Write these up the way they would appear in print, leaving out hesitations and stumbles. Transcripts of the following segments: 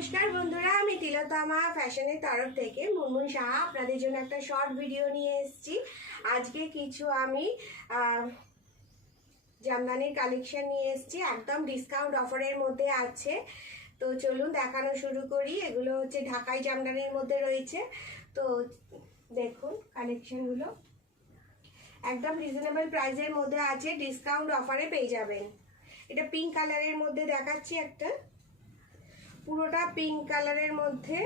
নমস্কার বন্ধুরা, আমি তিলোত্তমা ফ্যাশনের তরফ থেকে মুনমুন সাহা আপনাদের জন্য একটা শর্ট ভিডিও নিয়ে এসেছি। আজকে কিছু আমি জামদানির কালেকশন নিয়ে এসেছি, একদম ডিসকাউন্ট অফারের মধ্যে আছে। তো চলুন দেখানো শুরু করি। এগুলো হচ্ছে ঢাকাই জামদানির মধ্যে রয়েছে। তো দেখুন কালেকশনগুলো একদম রিজনেবল প্রাইসের মধ্যে আছে, ডিসকাউন্ট অফারে পেয়ে যাবেন। এটা পিঙ্ক কালারের মধ্যে দেখাচ্ছি, একটা পুরোটা পিঙ্ক কালারের মধ্যে।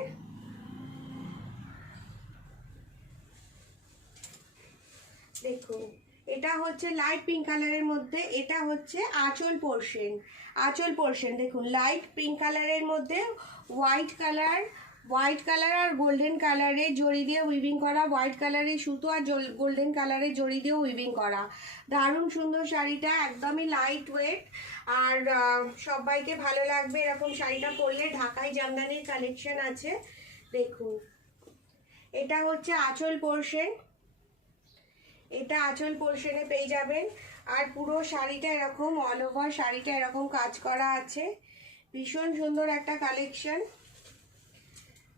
দেখুন এটা হচ্ছে লাইট পিঙ্ক কালারের মধ্যে, এটা হচ্ছে আঁচল পোর্শন। দেখুন লাইট পিঙ্ক কালারের মধ্যে হোয়াইট কালার আর গোল্ডেন কালারে জড়ি দিয়ে উইভিং করা, হোয়াইট কালারের সুতো আর গোল্ডেন কালারের জড়ি দিয়ে উইভিং করা। দারুণ সুন্দর শাড়িটা, একদমই লাইট ওয়েট আর সবাইকে ভালো লাগবে এরকম শাড়িটা পরলে। ঢাকাই জামদানির কালেকশন আছে। দেখুন এটা হচ্ছে আঁচল পোর্শন, এটা আঁচল পোর্শনে পেয়ে যাবেন। আর পুরো শাড়িটা এরকম অল ওভার শাড়িটা এরকম কাজ করা আছে, ভীষণ সুন্দর একটা কালেকশন।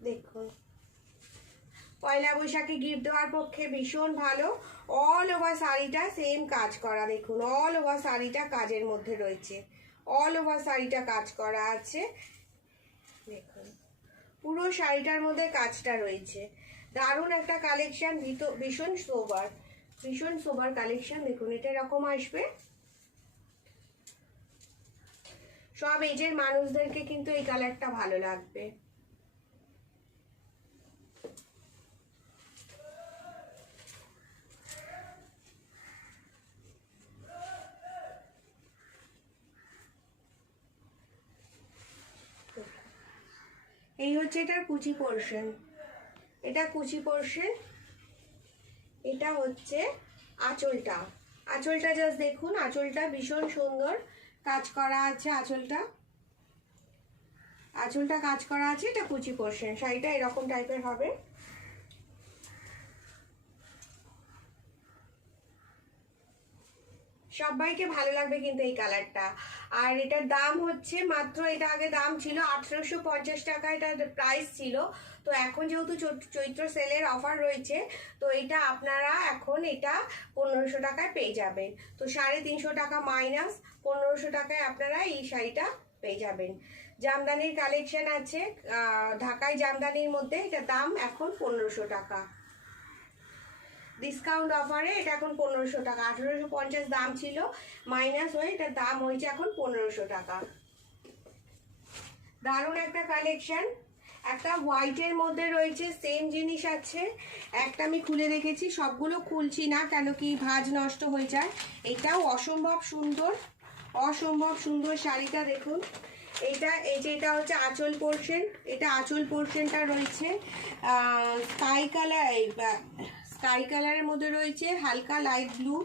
দেখুন পয়লা বৈশাখে গিফট দেওয়ার পক্ষে ভীষণ ভালো। অল ওভার শাড়িটা সেম কাজ করা, দেখুন অল ওভার শাড়িটা কাজের মধ্যে রয়েছে, অল ওভার শাড়িটা কাজ করা আছে। দেখুন পুরো শাড়িটার মধ্যে কাজটা রয়েছে, দারুণ একটা কালেকশন, ভীষণ সোবার কালেকশন। দেখুন এটা এরকম আসবে, সব এজের মানুষদেরকে কিন্তু এই কালারটা ভালো লাগবে। এই হচ্ছে এটার কুচি পোর্শন, এটা কুচি পোর্শন। এটা হচ্ছে আঁচলটা জাস্ট দেখুন, আঁচলটা ভীষণ সুন্দর কাজ করা আছে, আঁচলটা কাজ করা আছে। এটা কুচি পোর্শন, শাড়িটা এরকম টাইপের হবে। সবাইকে ভালো লাগবে কিন্তু এই কালারটা। আর এটার দাম হচ্ছে মাত্র, এটা আগে দাম ছিল 1850 টাকা, এটার প্রাইস ছিল। তো এখন যেহেতু চৈত্র সেলের অফার রয়েছে, তো এটা আপনারা এখন এটা 1500 টাকায় পেয়ে যাবেন। তো 350 টাকা মাইনাস 1500 টাকায় আপনারা এই শাড়িটা পেয়ে যাবেন। জামদানির কালেকশন আছে ঢাকাই জামদানির মধ্যে, এটার দাম এখন 1500 টাকা ডিসকাউন্ট অফারে। এটা এখন 1500 টাকা, 1850 দাম ছিল, মাইনাস হয়ে এটার দাম হয়েছে এখন 1500 টাকা। দারুণ একটা কালেকশন। একটা হোয়াইটের মধ্যে রয়েছে, সেম জিনিস আছে। একটা আমি খুলে রেখেছি, সবগুলো খুলছি না কেন কি ভাঁজ নষ্ট হয়ে যায়। এটাও অসম্ভব সুন্দর শাড়িটা দেখুন। এটা এটা হচ্ছে আঁচল পোর্শন, এটা আঁচল পোর্শনটা রয়েছে স্কাই কালারের মধ্যে রয়েছে, হালকা লাইট ব্লু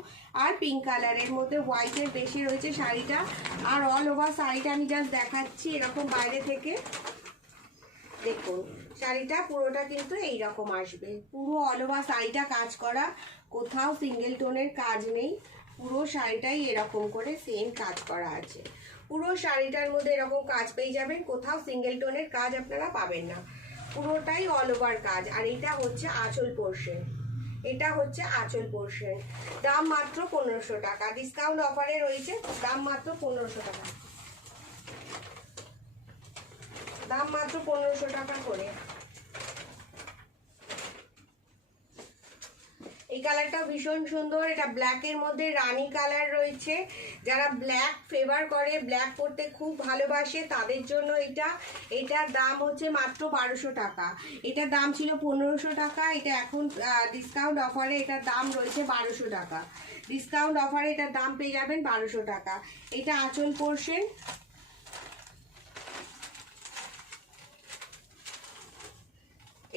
আর পিঙ্ক কালারের মধ্যে, হোয়াইটের বেশি রয়েছে শাড়িটা। আর অল ওভার শাড়িটা আমি জাস্ট দেখাচ্ছি এরকম বাইরে থেকে। দেখুন শাড়িটা পুরোটা কিন্তু এইরকম আসবে, পুরো অল ওভার শাড়িটা কাজ করা, কোথাও সিঙ্গেল টোনের কাজ নেই, পুরো শাড়িটাই এরকম করে সেম কাজ করা আছে। পুরো শাড়িটার মধ্যে এরকম কাজ পেয়ে যাবেন, কোথাও সিঙ্গেল টোনের কাজ আপনারা পাবেন না, পুরোটাই অল ওভার কাজ। আর এটা হচ্ছে আঁচল পোর্শন, এটা হচ্ছে আঁচল পোর্শন। দাম মাত্র 1500 টাকা, ডিসকাউন্ট অফারে রয়েছে, দাম মাত্র 1500 টাকা, দাম মাত্র 1500 টাকা করে। এই কালারটাও ভীষণ সুন্দর, এটা ব্ল্যাকের মধ্যে রানী কালার রয়েছে। যারা ব্ল্যাক ফেভার করে, ব্ল্যাক পরতে খুব ভালোবাসে, তাদের জন্য এটার দাম হচ্ছে মাত্র 1200 টাকা। এটার দাম ছিল 1500 টাকা, এটা এখন ডিসকাউন্ট অফারে এটার দাম রয়েছে 1200 টাকা। ডিসকাউন্ট অফারে এটার দাম পেয়ে যাবেন 1200 টাকা। এটা আঁচল পোর্শন,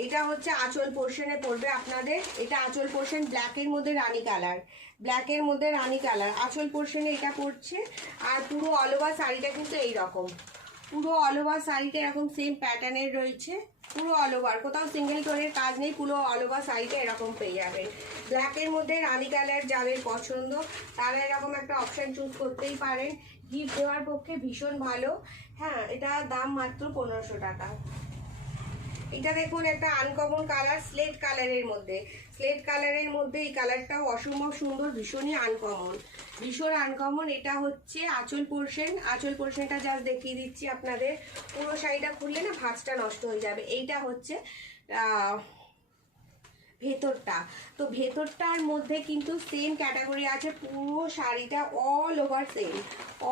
এটা হচ্ছে আঁচল পোর্শনে পড়বে আপনাদের। এটা আঁচল পোর্শন, ব্ল্যাকের মধ্যে রানী কালার, আঁচল পোর্শনে এটা পড়ছে। আর পুরো অল ওভার শাড়িটা কিন্তু এইরকম, পুরো অল ওভার শাড়িটা এরকম সেম প্যাটার্নের রয়েছে, পুরো অল ওভার, কোথাও সিঙ্গেল টোনের কাজ নেই, পুরো অল ওভার শাড়িটা এরকম পেয়ে যাবেন। ব্ল্যাকের মধ্যে রানী কালার যাদের পছন্দ তারা এরকম একটা অপশান চুজ করতেই পারেন। গিফট দেওয়ার পক্ষে ভীষণ ভালো। হ্যাঁ, এটা দাম মাত্র 1500 টাকা। এটা দেখুন একটা আনকমন কালার, স্লেট কালারের মধ্যে। স্লেট কালারের মধ্যে এই কালারটাও অসম্ভব সুন্দর, ভীষণই আনকমন, ভীষণ আনকমন। এটা হচ্ছে আঁচল পোর্শন। আঁচল পোর্শনটা জাস্ট দেখিয়ে দিচ্ছি আপনাদের। পুরো শাড়িটা খুললে না ভাঁজটা নষ্ট হয়ে যাবে। এইটা হচ্ছে ভেতরটা। তো ভেতরটার মধ্যে কিন্তু সেম ক্যাটাগরি আছে। পুরো শাড়িটা all over same,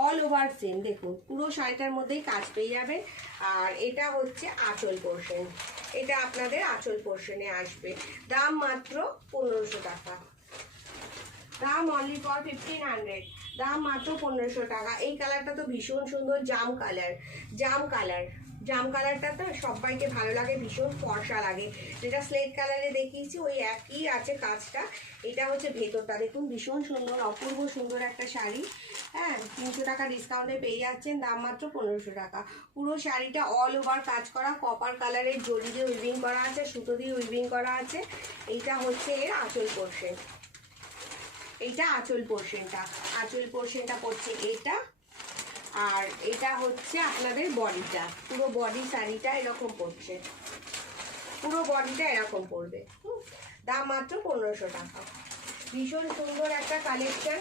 all over same. দেখুন পুরো শাড়িটার মধ্যেই কাজ পেয়ে যাবেন। আর এটা হচ্ছে আঁচল পোর্শন, এটা আপনাদের আঁচল পোর্শনে আসবে। দাম মাত্র 1500 টাকা। দাম অনলি ফর 1500, দাম মাত্র 1500 টাকা। এই কালারটা তো ভীষণ সুন্দর, জাম কালার, জাম কালার। জাম কালারটা তো সবাইকে ভালো লাগে, ভীষণ ফর্সা লাগে। যেটা স্লেট কালারে দেখিয়েছি ওই একই আছে কাজটা। এটা হচ্ছে ভেতরটা, দেখুন ভীষণ সুন্দর, অপূর্ব সুন্দর একটা শাড়ি। হ্যাঁ, 300 টাকা ডিসকাউন্টে পেয়ে যাচ্ছেন, দাম মাত্র 1500 টাকা। পুরো শাড়িটা অল ওভার কাজ করা, কপার কালারের জরি দিয়ে উইভিং করা আছে, সুতো দিয়ে উইভিং করা আছে। এইটা হচ্ছে এর আঁচল পোর্শন, এইটা আঁচল পোর্শনটা। আঁচল পোর্শনটা পড়ছে এটা, আর এটা হচ্ছে আপনাদের বডিটা। পুরো বডি শাড়িটা এরকম পড়ছে, পুরো বডিটা এরকম পড়বে। দাম মাত্র 1500 টাকা। ভীষণ সুন্দর একটা কালেকশন,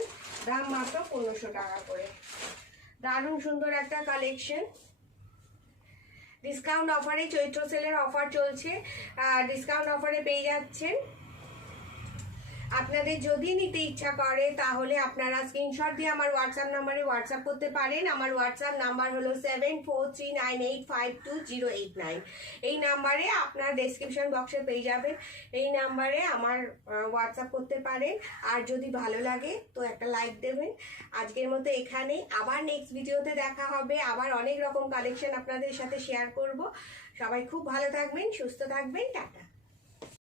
দাম মাত্র 1500 টাকা করে। দারুণ সুন্দর একটা কালেকশন। ডিসকাউন্ট অফারে, চৈত্র সেলের অফার চলছে, ডিসকাউন্ট অফারে পেয়ে যাচ্ছেন। আপনাদের যদি নিতে ইচ্ছা করে তাহলে আপনারা স্ক্রিনশট দিয়ে আমার হোয়াটসঅ্যাপ নাম্বারে হোয়াটসঅ্যাপ করতে পারেন। আমার হোয়াটসঅ্যাপ নাম্বার হলো 7439852089। এই নাম্বারে আপনার ডেসক্রিপশন বক্সে পেয়ে যাবেন। এই নাম্বারে আমার হোয়াটসঅ্যাপ করতে পারেন। আর যদি ভালো লাগে তো একটা লাইক দেবেন। আজকের মতো এখানেই, আবার নেক্সট ভিডিওতে দেখা হবে। আবার অনেক রকম কালেকশন আপনাদের সাথে শেয়ার করব। সবাই খুব ভালো থাকবেন, সুস্থ থাকবেন, টাটা।